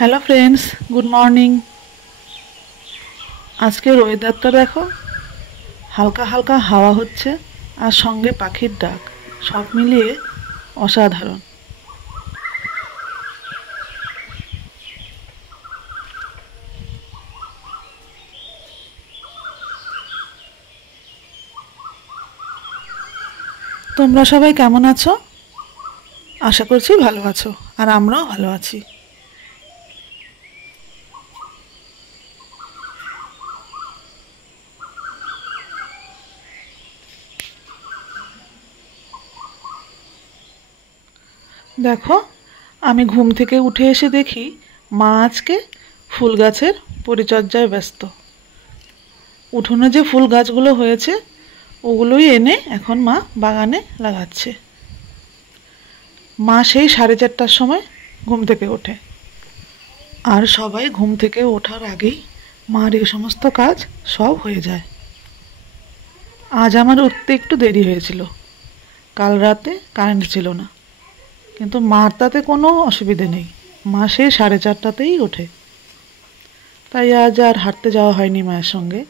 Hello friends, good morning. আজকের ওয়েদারটা দেখো, হালকা হালকা হাওয়া হচ্ছে আর সঙ্গে পাখির ডাক, সব মিলিয়ে অসাধারণ। তোমরা সবাই কেমন আছো? আশা করছি ভালো আছো, আর আমরাও ভালো আছি। দেখো, আমি ঘুম থেকে উঠে এসে দেখি মা আজকে ফুল গাছের পরিচর্যায় ব্যস্ত। উঠোনে যে ফুল গাছগুলো হয়েছে ওগুলোই এনে এখন মা বাগানে লাগাচ্ছে। মা সেই 4:30টার সময় ঘুম থেকে ওঠে, আর সবাই ঘুম থেকে ওঠার আগেই মার এই সমস্ত কাজ সব হয়ে যায়। আজ আমার উঠতে একটু দেরি হয়েছিল, কাল রাতে কারেন্ট ছিল না, কিন্তু মার তাতে কোনো অসুবিধে নেই। মা সেই 4:30টাতেই ওঠে, তাই আজ আর হাঁটতে যাওয়া হয়নি মায়ের সঙ্গে।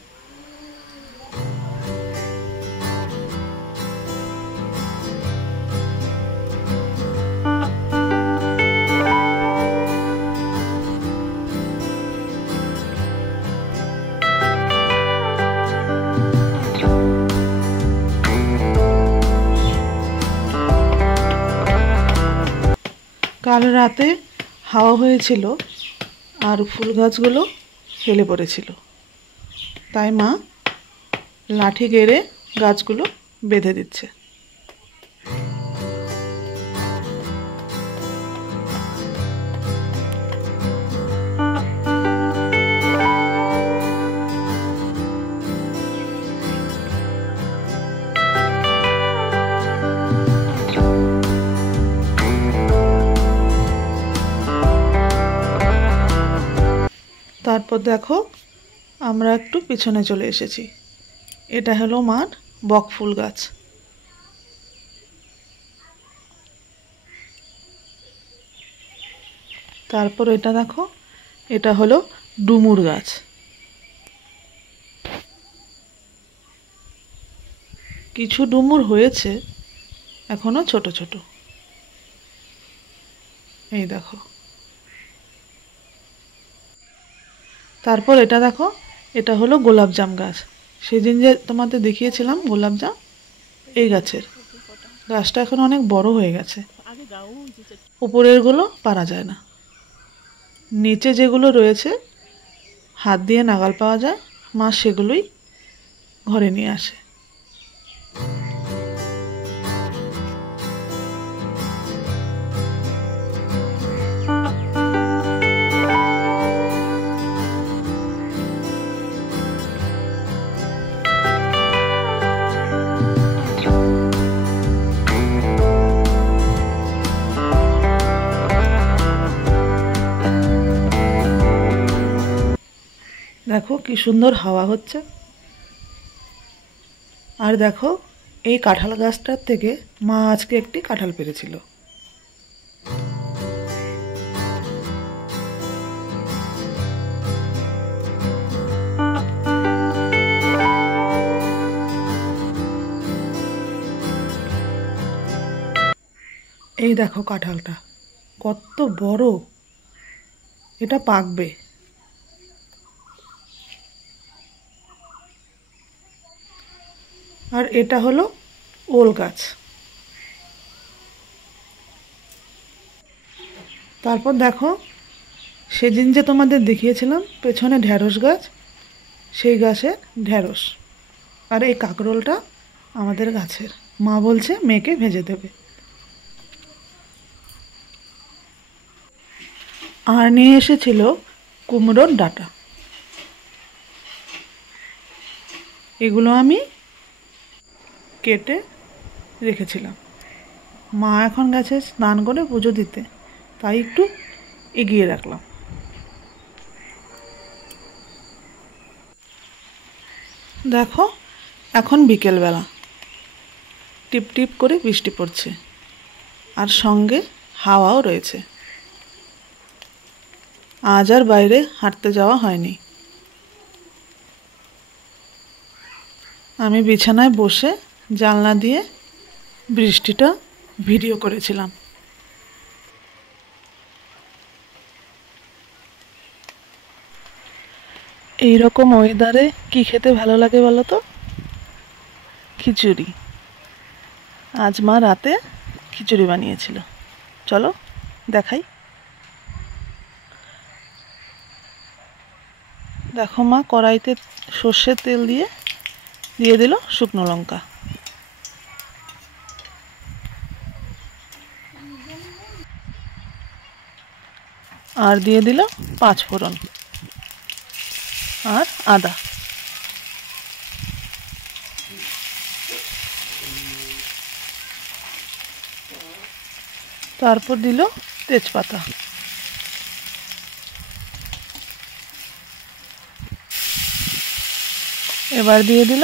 কাল রাতে হাওয়া হয়েছিল আর ফুল গাছগুলো হেলে পড়েছিল, তাই মা লাঠি গেড়ে গাছগুলো বেঁধে দিচ্ছে। তারপর দেখো, আমরা একটু পিছনে চলে এসেছি। এটা হলো মার বকফুল গাছ। তারপর এটা দেখো, এটা হলো ডুমুর গাছ। কিছু ডুমুর হয়েছে, এখনো ছোট ছোট, এই দেখো। তারপর এটা দেখো, এটা হলো গোলাপজাম গাছ। সেদিন যে তোমাদের দেখিয়েছিলাম গোলাপজাম, এই গাছের। গাছটা এখন অনেক বড় হয়ে গেছে, উপরের গুলো পারা যায় না, নিচে যেগুলো রয়েছে হাত দিয়ে নাগাল পাওয়া যায়, মা সেগুলোই ঘরে নিয়ে আসে। দেখো কি সুন্দর হাওয়া হচ্ছে। আর দেখো, এই কাঁঠাল গাছটার থেকে মা আজকে একটি কাঁঠাল পেড়েছিল। এই দেখো কাঁঠালটা কত বড়, এটা পাকবে। আর এটা হলো ওল গাছ। তারপর দেখো, সেদিন যে তোমাদের দেখিয়েছিলাম পেছনে ঢ্যাঁড়স গাছ, সেই গাছের ঢ্যাঁড়স। আর এই কাঁকরোলটা আমাদের গাছের, মা বলছে মেয়েকে ভেজে দেবে। আর নিয়ে এসেছিল কুমড়োর ডাঁটা। এগুলো আমি কেটে রেখেছিলাম। মা এখন গেছে স্নান করে পুজো দিতে, তাই একটু এগিয়ে রাখলাম। দেখো, এখন বিকেলবেলা, টিপ টিপ করে বৃষ্টি পড়ছে, আর সঙ্গে হাওয়াও রয়েছে। আজ আর বাইরে হাঁটতে যাওয়া হয়নি। আমি বিছানায় বসে জানলা দিয়ে বৃষ্টিটা ভিডিও করেছিলাম। এই রকম ওয়েদারে কি খেতে ভালো লাগে বলো তো? খিচুড়ি। আজ মা রাতে খিচুড়ি বানিয়েছিল, চলো দেখাই। দেখো মা কড়াইতে সর্ষের তেল দিয়ে দিল শুকনো লঙ্কা, আর দিয়ে দিল 5 ফোড়ন আর আদা। তারপর দিল তেজপাতা। এবার দিয়ে দিল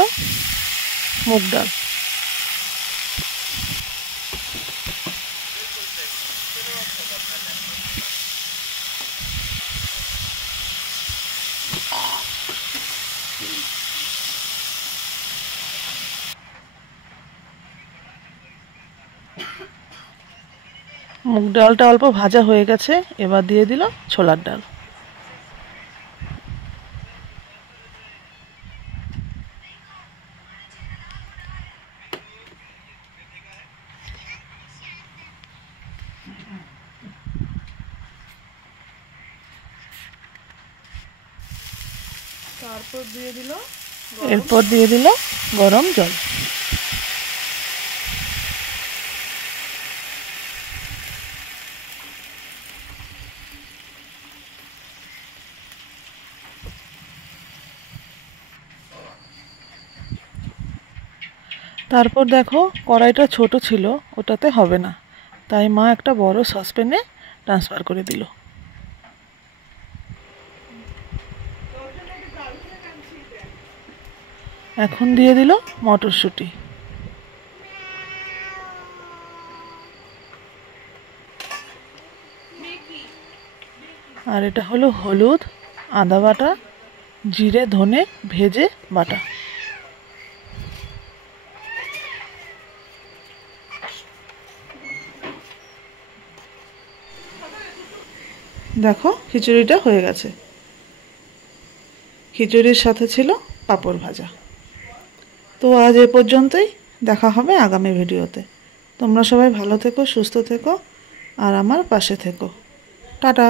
মুগ ডাল। মুগ ডালটা অল্প ভাজা হয়ে গেছে, এবার দিয়ে দিল ছোলার ডাল। এরপর দিয়ে দিল গরম জল। তারপর দেখো কড়াইটা ছোট ছিল, ওটাতে হবে না, তাই মা একটা বড় সসপ্যানে ট্রান্সফার করে দিল। এখন দিয়ে দিল মটরশুঁটি। আর এটা হলো হলুদ, আদা বাটা, জিরে ধনে ভেজে বাটা। দেখো খিচুড়িটা হয়ে গেছে। খিচুড়ির সাথে ছিল পাঁপড় ভাজা। তো আজ এ পর্যন্তই, দেখা হবে আগামী ভিডিওতে। তোমরা সবাই ভালো থেকো, সুস্থ থেকো আর আমার পাশে থেকো। টাটা।